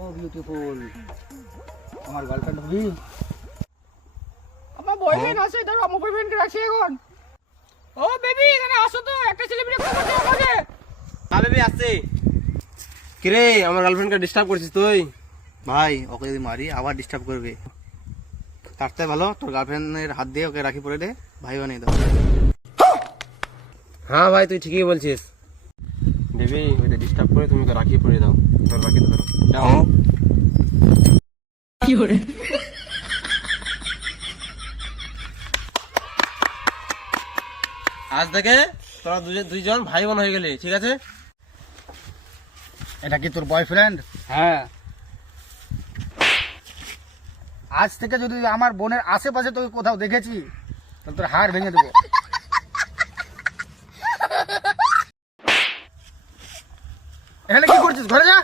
ও beautiful, আমার girlfriend হবি? আমার boyfriend আছে, তার আমার বয়ফ্রেন্ডকে রাখছি এখন। ও বেবি, এখানে আসো তো, একটা সেলিব্রিটি কথা বলতে হবে। হ্যাঁ বেবি আসছে। কিরে আমার গার্লফ্রেন্ডকে ডিস্টার্ব করছিস তুই? ভাই ওকে যদি মারি আবার ডিস্টার্ব করবে, তার থেকে ভালো তোর গার্লফ্রেন্ডের হাত দিয়ে ওকে রাখি পরে দে, ভাই বানিয়ে দাও। হ্যাঁ ভাই তুই ঠিকই বলছিস। বেবি ওইটা ডিস্টার্ব করে তুমি তো রাখি পরিয়ে দাও, তোর রাখি তো ধরো যাও। কি করে? আজ থেকে তোরা দুইজন ভাই বোন হয়ে গেলি, ঠিক আছে? এটা কি তোর বয়ফ্রেন্ড? হ্যাঁ। আজ থেকে যদি আমার বোনের আশেপাশে তোকে কোথাও দেখেছি তাহলে তোর হাড় ভেঙে দেবো। এখানে কি করছিস? ঘরে যা।